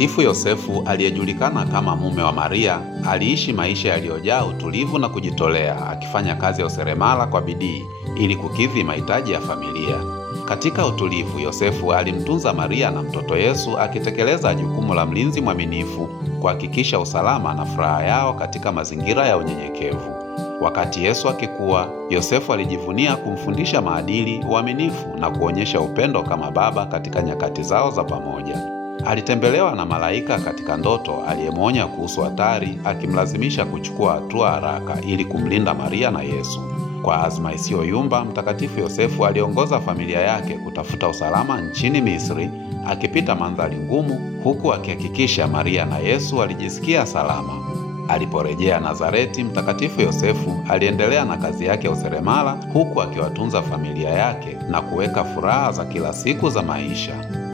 Mtakatifu Yosefu, aliyejulikana kama mume wa Maria, aliishi maisha yaliyojaa utulivu na kujitolea, akifanya kazi ya useremala kwa bidii ili kukidhi mahitaji ya familia. Katika utulivu, Yosefu alimtunza Maria na mtoto Yesu, akitekeleza jukumu la mlinzi mwaminifu, kuhakikisha usalama na furaha yao katika mazingira ya unyenyekevu. Wakati Yesu akikua, Yosefu alijivunia kumfundisha maadili, uaminifu na kuonyesha upendo kama baba katika nyakati zao za pamoja. Alitembelewa na malaika katika ndoto aliyemwonya kuhusu hatari, akimlazimisha kuchukua hatua haraka ili kumlinda Maria na Yesu. Kwa azma isiyoyumba, Mtakatifu Yosefu aliongoza familia yake kutafuta usalama nchini Misri, akipita mandhari ngumu huku akihakikisha Maria na Yesu walijisikia salama. Aliporejea Nazareti, Mtakatifu Yosefu aliendelea na kazi yake ya useremala huku akiwatunza familia yake na kuweka furaha za kila siku za maisha.